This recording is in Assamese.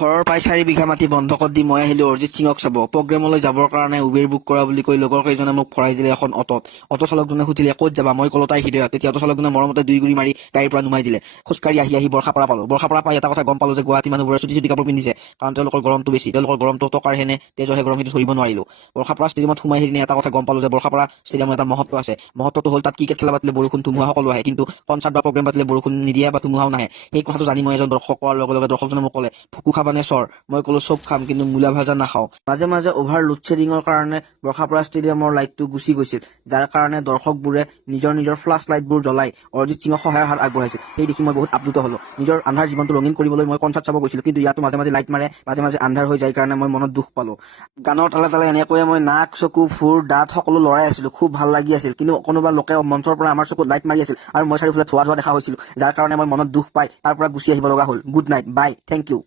ঘৰৰ প্ৰায় 4 বিঘা মাটি বন্ধকত দি মই আহিলো অৰিজিৎ সিঙক চাব। প্ৰগ্ৰেমলৈ যাবৰ কাৰণে উবেৰ বুক কৰা বুলি কৈ লগৰ কেইজনে মোক ভৰাই দিলে এখন অটত। অটো চালকজনে সুধিলে ক'ত যাবা, মই ক'লো তাই হৃদয়ত। তেতিয়া অটো চালকজনে মৰমতে 2 গুৰি মাৰি গাড়ীৰ পৰা নুমাই দিলে। খোজকাঢ়ি আহি বৰ্ষাপাৰা পালো। বৰ্ষাপাৰা পাই এটা কথা গম পালো যে গুৱাহাটী মানুহবোৰে চুটি কাপোৰ পিন্ধিছে, কাৰণ তেওঁলোকৰ গৰমটো বেছি। তেওঁলোকৰ গৰমটো টকাৰ হেনে তেজৰহে গৰম, সেইটো ধৰিব নোৱাৰিলো। বৰ্ষাপাৰা ষ্টেডিয়ামত সোমাই আহি এটা কথা গম পালো যে বৰ্ষাপাৰা ষ্টেডিয়ামত এটা মহত্ব আছে। মহত্বটো হ'ল তাত ক্ৰিকেট খেলা পাতিলে বৰষুণ ধুমুহা সকলো আহে, কিন্তু কনচাৰ্ট বা প্ৰগ্ৰেম পাতিলে বৰষুণ নিদিয়ে বা ধুমুহাও নাহে। সেই কথাটো জানি মই এজন দৰ্শক কোৱাৰ লগে লগে দৰ্শকজনে মোক ক'লে, ফুকু খাবা নে চৰ? মই ক'লো চব খাম, কিন্তু মূলা ভাজা নাখাওঁ। মাজে মাজে অভাৰ লোডশ্বেডিঙৰ কাৰণে বৰ্ষাপাৰা ষ্টেডিয়ামৰ লাইটটো গুচি গৈছিল, যাৰ কাৰণে দৰ্শকবোৰে নিজৰ ফ্লাছ লাইটবোৰ জ্বলাই অৰিজিৎ সিঙক সহায়ৰ হাত আগবঢ়াইছিল। সেই দেখি মই বহুত আপ্লুত হলো। নিজৰ আন্ধাৰ জীৱনটো ৰঙীন কৰিবলৈ মই কনচাৰ্ট চাব গৈছিলো, কিন্তু ইয়াতো মাজে মাজে লাইট মাৰে, মাজে মাজে আন্ধাৰ হৈ যায় কাৰণে মই মনত দুখ পালো। গানৰ তালে তালে এনেকৈয়ে মই নাক, চকু, ফুৰ, দাঁত সকলো লৰাই আছিলো। খুব ভাল লাগি আছিল, কিন্তু কোনোবা লোকে মঞ্চৰ পৰা আমাৰ চকুত লাইট মাৰি আছিল আৰু মই চাৰিওফালে ধোৱা দেখা হৈছিলো, যাৰ কাৰণে মই মনত দুখ পাই তাৰ পৰা গুচি আহিব লগা হ'ল। গুড নাইট, বাই, থেংক ইউ।